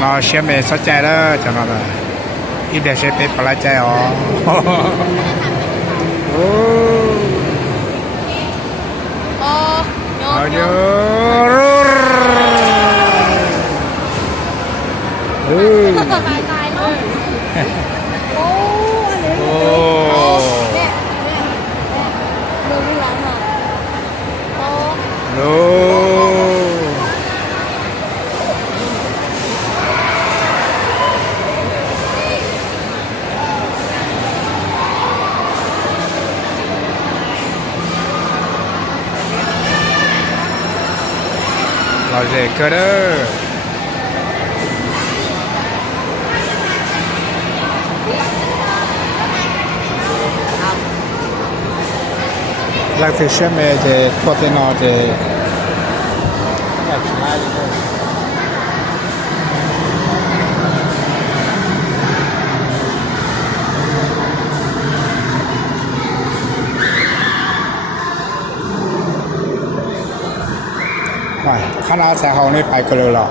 nó xem mẹ sao chạy đó cho nó là ít để sẽ tết phải chạy óเราเด็กก็เด้อหลักที่เชื่อมจะพอที่นอจะไปข้างนอกสายห้องนี่ไปกันเลยหรอ